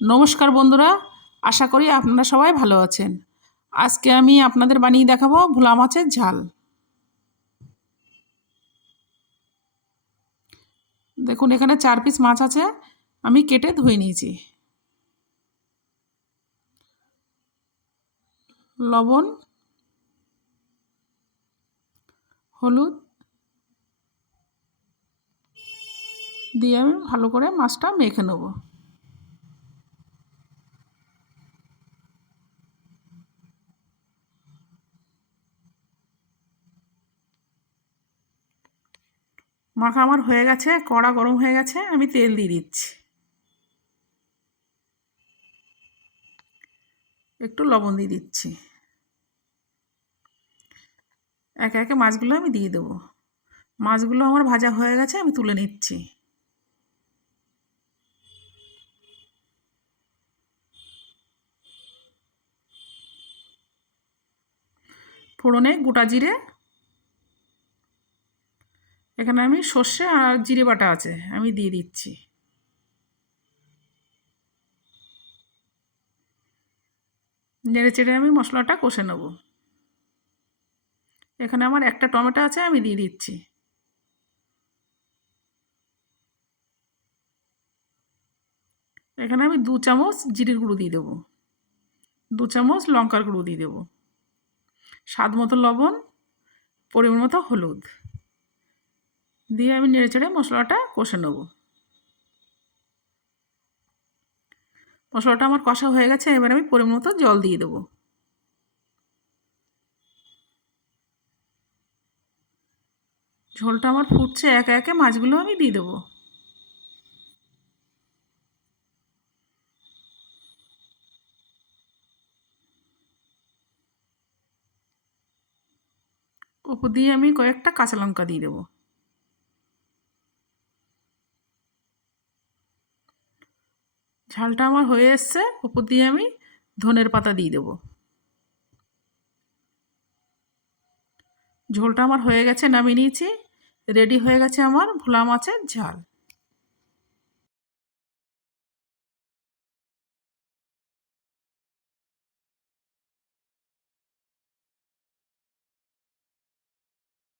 নমস্কার বন্ধুরা, আশা করি আপনারা সবাই ভালো আছেন। আজকে আমি আপনাদের বানিয়ে দেখাবো ভোলা মাছের ঝাল। দেখুন এখানে 4 পিস মাছ আছে, আমি কেটে ধুয়ে নিয়েছি। লবণ, হলুদ দিয়ে আমি ভালো করে মাছটা মেখে নেব। মাখা আমার হয়ে গেছে, কড়া গরম হয়ে গেছে, আমি তেল দিয়ে দিচ্ছি। একটু লবণ দিয়ে দিচ্ছি। একে একে মাছগুলো আমি দিয়ে দেবো। মাছগুলো আমার ভাজা হয়ে গেছে, আমি তুলে নিচ্ছি। ফোড়নে গোটা জিরে, এখানে আমি সর্ষে আর জিরে বাটা আছে, আমি দিয়ে দিচ্ছি। নেড়ে চেড়ে আমি মশলাটা কষে নেব। এখানে আমার একটা টমেটো আছে, আমি দিয়ে দিচ্ছি। এখানে আমি 2 চামচ জিরের গুঁড়ো দিয়ে দেবো, 2 চামচ লঙ্কার গুঁড়ো দিয়ে দেবো, স্বাদ মতো লবণ, পরিমাণ মতো হলুদ দিয়ে আমি নেড়ে চেড়ে মশলাটা কষে নেব। মশলাটা আমার কষা হয়ে গেছে, এবার আমি পরিমাণ মতো জল দিয়ে দেবো। ঝোলটা আমার ফুটছে, একে একে মাছগুলো আমি দিয়ে দেবো। ওপর দিয়ে আমি কয়েকটা কাঁচা লঙ্কা দিয়ে দেবো। ঝালটা আমার হয়ে এসছে, ওপর দিয়ে আমি ধনের পাতা দিয়ে দেবো। ঝোলটা আমার হয়ে গেছে, নামিয়ে নিয়েছি। রেডি হয়ে গেছে আমার ভোলা মাছের ঝাল।